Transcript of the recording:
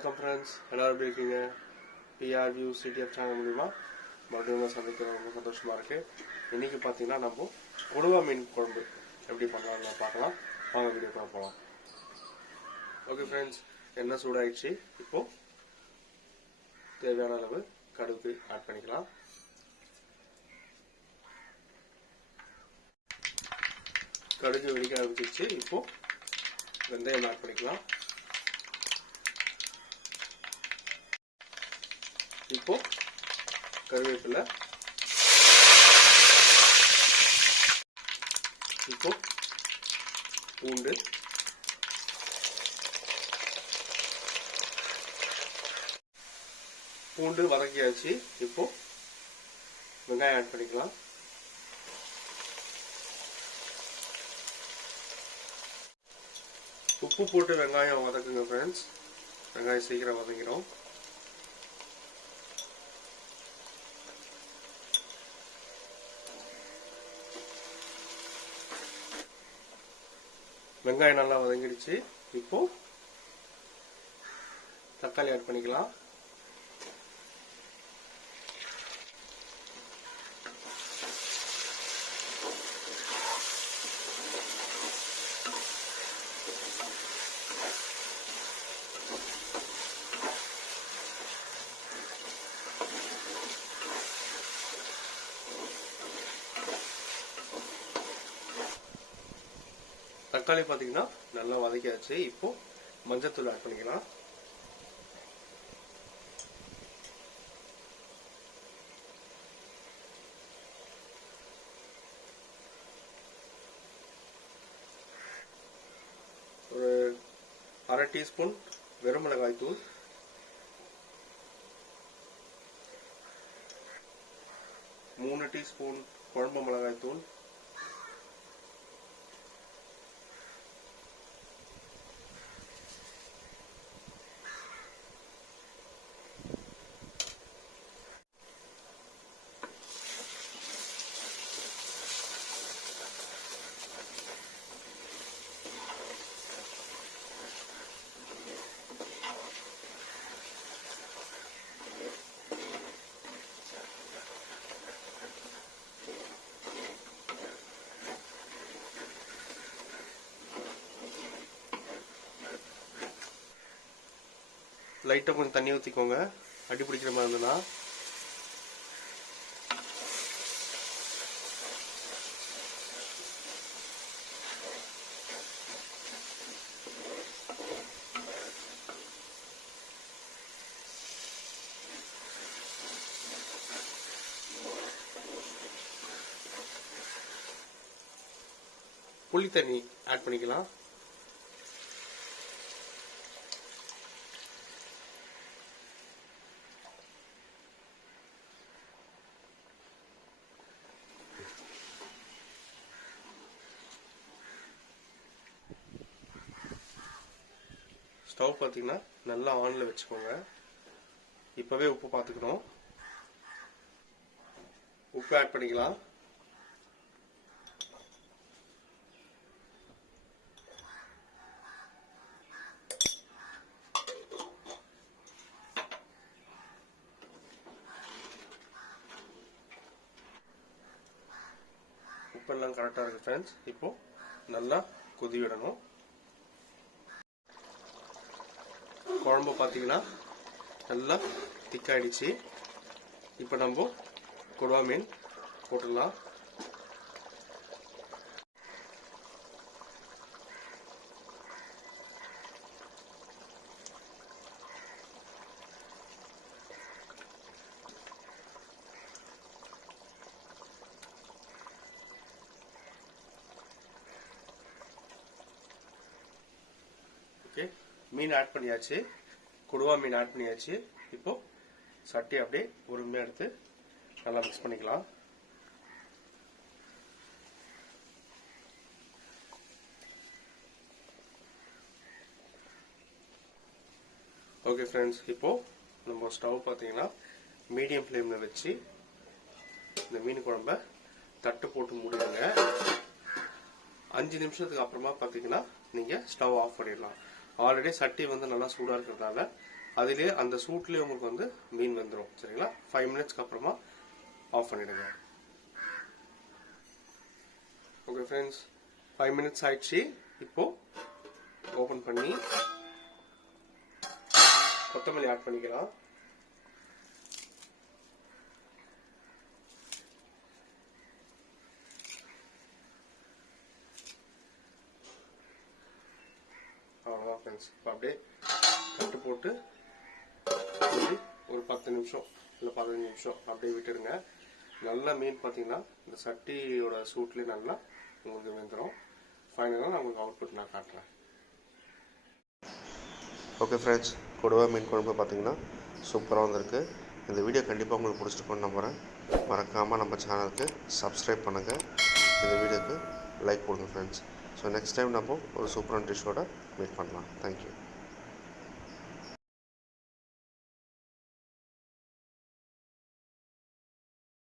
Friends எல்லோரும் எப்படி இருக்கீங்க? பிஆர் வியூ சிடிஎஃப் சேனல் மூலிமா மறுபடியும் உங்களை சந்திக்கிறது ரொம்ப சந்தோஷமாக இருக்குது இன்றைக்கி பார்த்தீங்கன்னா நம்ம கொடுவா மீன் குழம்பு எப்படி பண்ணலாம்னு பார்க்கலாம். வாங்க வீடியோக்குள்ள போகலாம் ஓகே ஃப்ரெண்ட்ஸ் என்ன சூடாயிடுச்சு. இப்போது தேவையான அளவு கடுகு ஆட் பண்ணிக்கலாம். கடுகு வெடிக்க ஆரம்பிச்சிச்சு இப்போது வெந்தயம் ஆட் பண்ணிக்கலாம். இப்போ கருவேப்பிலை. இப்போ பூண்டு. பூண்டு வதக்கியாச்சு. இப்போ வெங்காயம் ஆட் பண்ணிக்கலாம். உப்பு போட்டு வெங்காயம் வதக்குங்க ஃப்ரெண்ட்ஸ் வெங்காயம் சீக்கிரம் வதங்கிடும் வெங்காயம் நல்லா வதங்கிடுச்சு. இப்போ தக்காளி ஆட் பண்ணிக்கலாம். தக்காளி பார்த்தீங்கன்னா நல்லா வதக்கியாச்சு. இப்போ மஞ்சத்தூள் ஆட் பண்ணிக்கலாம். ஒரு அரை டீஸ்பூன் வெறும் மிளகாய் தூள். மூணு டீஸ்பூன் குழம்பு மிளகாய் தூள். லைட்டாக கொஞ்சம் தண்ணி ஊற்றிக்கோங்க அடி பிடிக்கிற மாதிரி இருந்ததுன்னா. புளி தண்ணி ஆட் பண்ணிக்கலாம். ஸ்டவ் பார்த்தீங்கன்னா நல்லா ஆனில் வச்சுக்கோங்க. இப்போவே உப்பு பார்த்துக்கணும் உப்பு ஆட் பண்ணிக்கலாம். உப்பெல்லாம் கரெக்டாக இருக்குது ஃப்ரெண்ட்ஸ் இப்போ நல்லா கொதி விடணும் குழம்பு பார்த்தீங்கன்னா நல்லா திக்காயிடுச்சு இப்போ நம்ம கொடுவா மீன் போட்டுடலாம் ஓகே மீன் ஆட் பண்ணியாச்சு. கொடுவா மீன் ஆட் பண்ணியாச்சு. இப்போ சட்டி அப்படியே பொறுமையாக எடுத்து நல்லா மிக்ஸ் பண்ணிக்கலாம். ஓகே ஃப்ரெண்ட்ஸ் இப்போ நம்ம ஸ்டவ் பார்த்தீங்கன்னா மீடியம் ஃப்ளேமில் வச்சு இந்த மீன் குழம்ப தட்டு போட்டு மூடிடுங்க. அஞ்சு நிமிஷத்துக்கு அப்புறமா பார்த்தீங்கன்னா நீங்கள் ஸ்டவ் ஆஃப் பண்ணிடலாம். ஆல்ரெடி சட்டி வந்து நல்லா சூடாக இருக்கிறதால அதிலே அந்த சூட்லேயே உங்களுக்கு வந்து மீன் வந்துடும் சரிங்களா? ஃபைவ் மினிட்ஸ்க்கு அப்புறமா ஆஃப் பண்ணிடுங்க. ஓகே ஃப்ரெண்ட்ஸ் ஃபைவ் மினிட்ஸ் ஆயிடுச்சு. இப்போ ஓப்பன் பண்ணி கொத்தமல்லி ஆட் பண்ணிக்கலாம். ஃப்ரெண்ட்ஸ் இப்போ அப்படியே கட்டு போட்டு ஒரு பத்து நிமிஷம் இல்லை பதினஞ்சு நிமிஷம் அப்படியே விட்டுடுங்க. நல்லா மீன் பார்த்தீங்கன்னா இந்த சட்டியோட சூட்லேயே நல்லா உங்களுக்கு வெந்துடும் ஃபைனலாக நான் உங்களுக்கு அவுட்புட் நான் காட்டுறேன். ஓகே ஃப்ரெண்ட்ஸ் கொடுவா மீன் குழம்பு பார்த்தீங்கன்னா சூப்பராக வந்திருக்கு. இந்த வீடியோ கண்டிப்பாக உங்களுக்கு பிடிச்சிருக்கோன்னு நம்புகிறேன் மறக்காமல் நம்ம சேனலுக்கு சப்ஸ்கிரைப் பண்ணுங்கள் இந்த வீடியோக்கு லைக் கொடுங்க ஃப்ரெண்ட்ஸ் ஸோ நெக்ஸ்ட் டைம் நம்ம ஒரு சூப்பரான டிஷ்ஷோட மீட் பண்ணலாம். தேங்க்யூ